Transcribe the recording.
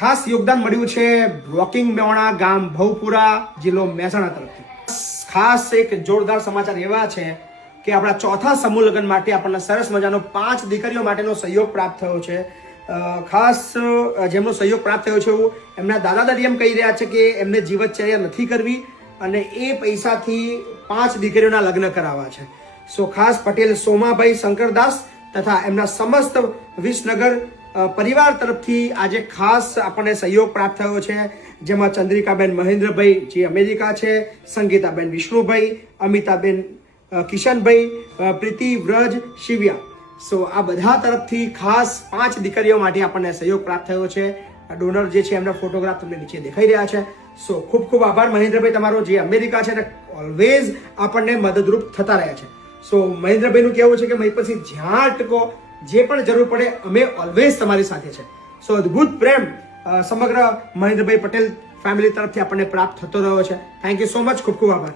ખાસ યોગદાન મળ્યું છે વોકિંગ મેવાણા ગામ ભવપુરા જિલ્લો મહેસાણા તરફથી. ખાસ એક જોરદાર સમાચાર એવા છે કે આપણા ચોથા સમૂહ લગ્ન માટે આપણને સરસ મજાનો 5 દીકરીઓ માટેનો સહયોગ પ્રાપ્ત થયો છે. ખાસ જેમનો સહયોગ પ્રાપ્ત થયો છે એમના દાદા દાદી એમ કહી રહ્યા છે કે એમને જીવનચર્યા નથી કરવી અને એ પૈસાથી 5 દીકરીઓના લગ્ન કરાવવા છે. સો ખાસ પટેલ સોમાભાઈ શંકરદાસ તથા એમના સમસ્ત વિસનગર પરિવાર તરફથી આજે ખાસ આપણને સહયોગ પ્રાપ્ત થયો છે, જેમાં ચંદ્રિકાબેન મહેન્દ્રભાઈ જે અમેરિકા છે, સંગીતાબેન વિષ્ણુભાઈ, અમિતાબેન કિશનભાઈ, પ્રીતિ વ્રજ શિવ્યા. સો આ બધા તરફથી ખાસ 5 દીકરીઓ માટે આપણને સહયોગ પ્રાપ્ત થયો છે. ડોનર જે છે એમના ફોટોગ્રાફ તમને નીચે દેખાઈ રહ્યા છે. સો ખૂબ ખૂબ આભાર મહેન્દ્રભાઈ તમારો, જે અમેરિકા છે અને ઓલવેઝ આપણને મદદરૂપ થતા રહ્યા છે. સો મહેન્દ્રભાઈનું કહેવું છે કે મય પછી જ્યાં ટકો જે પણ જરૂર પડે અમે ઓલવેઝ તમારી સાથે છે. સો અદ્ભુત પ્રેમ સમગ્ર મહેન્દ્રભાઈ પટેલ ફેમિલી તરફથી આપણને પ્રાપ્ત થતો રહ્યો છે. થેન્ક યુ સો મચ, ખૂબ ખૂબ આભાર.